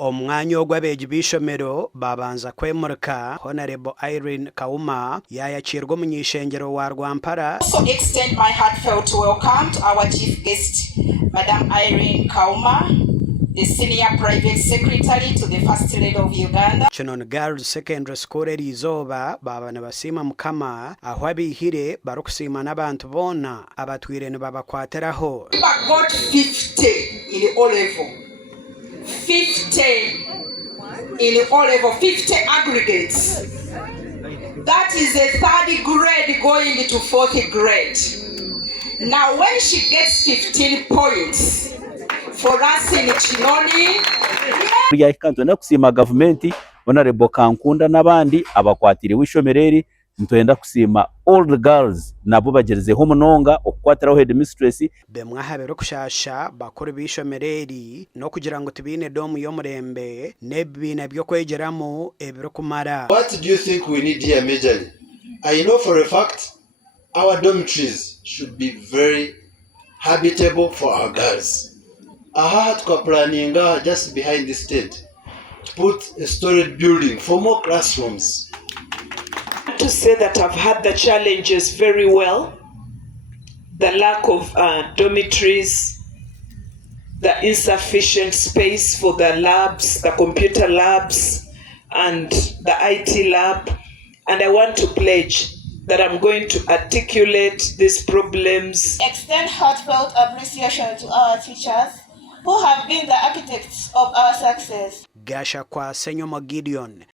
Omwanya ogw'abeegi b'ishomero babanza kwemurika Honorable Irene Kauma yayakirwa mu nyishengero wa Rwampara. Also extend my heartfelt welcome to our chief guest, Madam Irene Kauma, the Senior Private Secretary to the First Lady of Uganda. Kinoni Girls Secondary School eriizooba baba nibasiima Mukama aho abaihire barikusiima n'abantu boona abatwire nibabakwatiraho. We got 50 in the O level. 50 in the O level, 50 aggregates. That is a third grade going to fourth grade. Now when she gets 15 points, for us in Kinoni, Yaashaba na kusima government Honorable Kankunda n'abandi abakwatiriwe ishomereri ntwenda kusima all the girls nabo bagerezeho munonga okukwatiraho headmistress bemwahabera kushasha bakuru b'ishomereri no kugira ngo tubine domu y'omurembe n'ebina byo kwegeramu ebiro kumara. What do you think we need here majorly? I know for a fact our dormitories should be very habitable for our girls. Aha tukaplaninga just behind the state to put a storage building for more classrooms. To say that I've had the challenges very well, the lack of dormitories, the insufficient space for the labs, the computer labs and the IT lab, and I want to pledge that I'm going to articulate these problems. Extend heartfelt appreciation to our teachers who have been the architects of our success. Gasha kwa Senyo Gideon